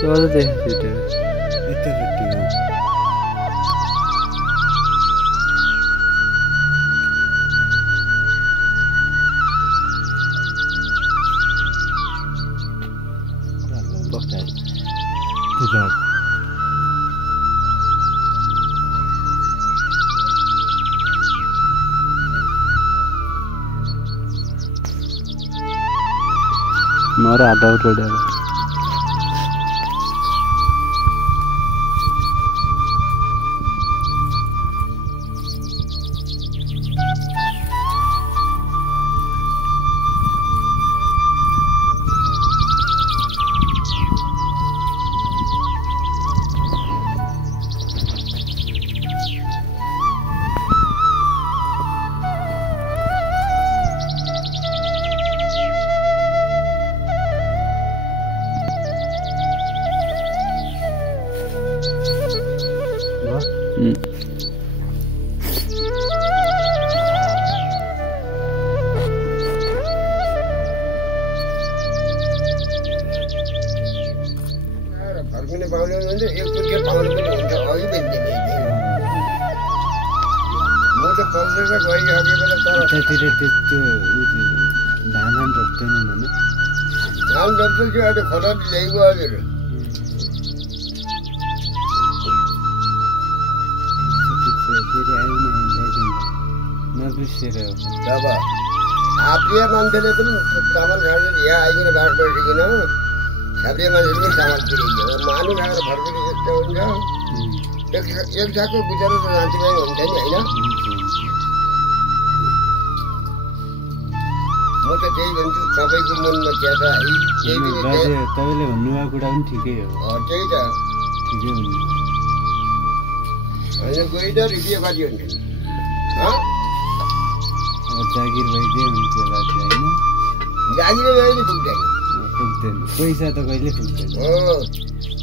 sir देखेको छु यतापट्टि हो नर आधा उठा फर्किने पाउने हुन्छ एक पुर्खे पाउनु पनि हुन्छ अघि बेच्ने म त कन्सेसमा गइसकेपछि तर यतातिर त्यस्तो धान रोप्दैन भने धान रोप्छ कि अहिले खटाली ल्याइगयो हजुर फेरि आउन नबिर्सेर अब हाप्रिया मान्छेले पनि चामल खाएर यहाँ आइकन बास बसिकन छाप्रिया मान्छेले पनि चामल पुऱ्याइयो मानु खाएर फर्किने यस्तो हुन्छ एक साको गुजारा त जान्छमै हुन्छ नि होइन म त त्यही भन्छु सबैको मनमा क्या त तपाईँले भन्नुभएको कुरा पनि ठिकै हो त्यही त ठिकै भन्नु होइन गइ त रुपियाँ कति हुन्छ अब जागिर भइदियो हुन्थ्यो होला त्यो होइन जागिर भए नि पुग्दैन पुग्दैन पैसा त कहिले पुग्दैन हो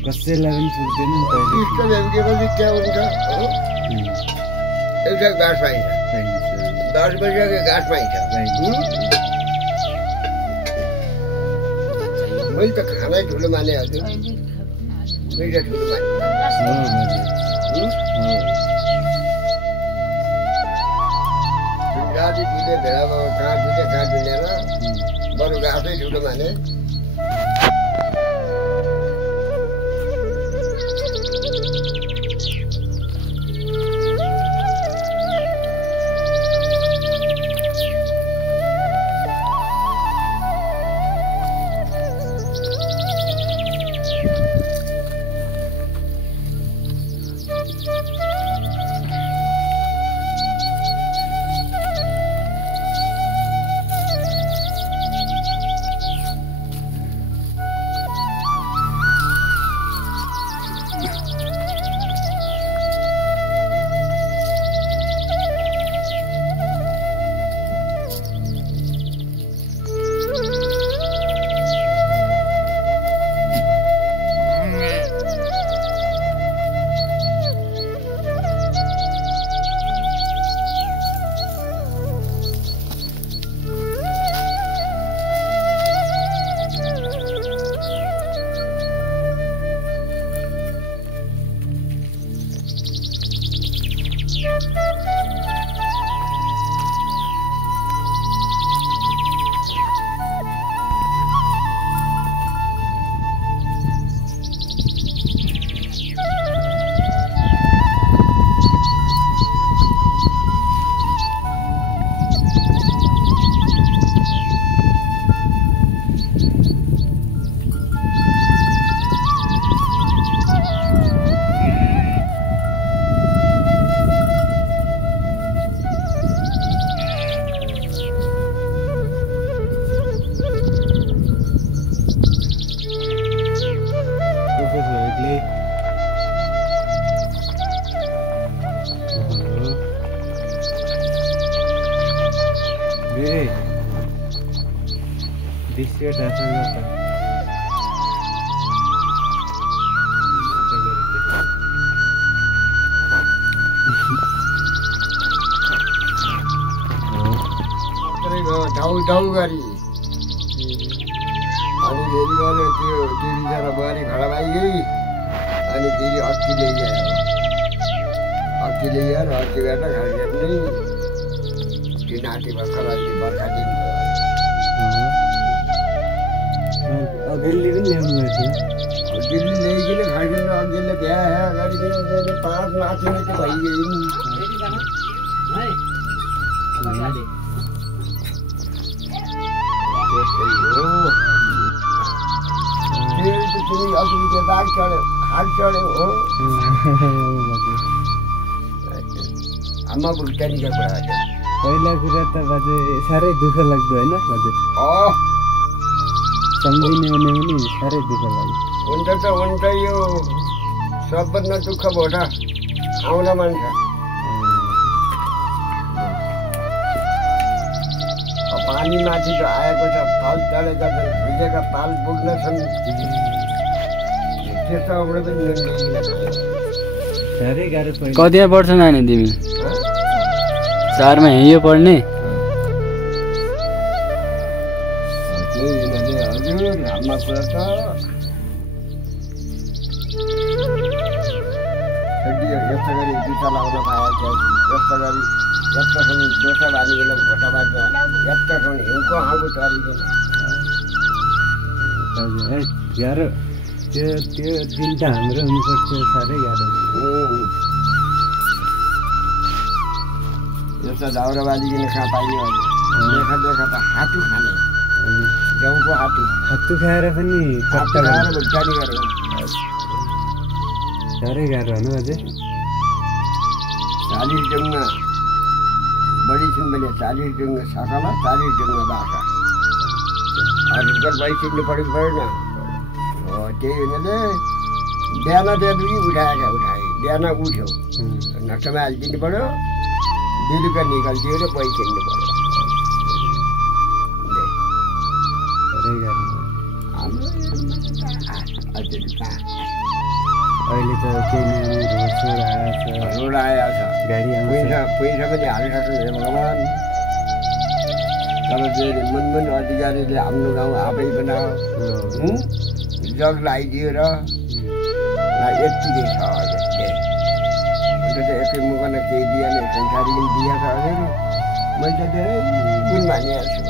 कसैलाई पनि पुग्दैन नि टिस्टो भ्याउकेपछि क्या हुन्छ एउटा घाँस पाइन्छ 10 बजीको घाँस पाइन्छ मैले त खानै ठुलो माने हजुर मैले ठुलो माने गाडी दुले भेडामा काँट दुलेर बरु घाँसै ठुलो माने Biscuit ऐसा होता है ढाउ ढाउ गरी अनि फेरि गएर त्यो बिचरा बुहारी खडा भइगई अनि फेरि अस्ति ल्याइआयो अस्तिबाट खासगेट नै त्यो नाति भर्खर अस्ति बर्खा दिन अघिल्ली पनि ल्याउनु भएको थियो दिल्ली ल्याइकन खासगेट अघिल्ले बिहा गरिकन 5 नाति मात्रै भइगयो तिमी अस्ति त्यो बाघ चढ्यो हाट चढ्यो हो आमा भुटानीका कुरा पहिला कुरा त बाजे साह्रै दुःख लाग्दो होइन बाजे सम्झिने भने पनि साह्रै दुःख लाग्यो हुन्छ यो सबभन्दा दुःख भोटा आउन मन छ पानी माथि त आएको छ फल चढेका छन् भिजेका पाल पुग्न छन् त्यस्तोबाट पनि साह्रै गाह्रो पहिला कतिमा पढ्छ नानी तिमी 4मा हिँड्यो पढ्ने हजुर हाम्रा कुरा त यस्तो गरी जुत्ता लाउन पाएको यस्तो गरी यस्तोसँग दोसा बाँधिकन भोटा बाँध्छ यस्तोसँग हिउँको हाँगो चलिकन गाह्रो त्यो दिन त हाम्रो हुनुपर्छ साह्रै गाह्रो यस्तो दाउरा बाँधिकन कहाँ पाइयो देखा त हातु खाने गाउँको हातु खाएर पनि खाएर भुटानी गरेको साह्रै गाह्रो होइन अझै 40 डुङ्गा बढी छन् भने 40 डुङ्गा सकला 40 डुङ्गा बाखा अरूको बाइक किन्नु परेन हो त्यही हुनाले बिहान बेलुकी उठाए बिहान उठ्यो नक्सामा हालिदिनु पऱ्यो बेलुका निकालिदियो र बाइक किन्नु पऱ्यो अहिले त रोड आएको छ गाडी पैसा पनि हालिसक्नु भगवान् तर फेरि मनमन अधिकारीले हाम्रो गाउँ आफै बनायो जग लगाइदियो र यत्तिकै छ हजुर अन्त चाहिँ एकै मुखमा केही दिएन संसारी पनि दिएको छ हजुर मैले त धेरै गुण मानिहाल्छु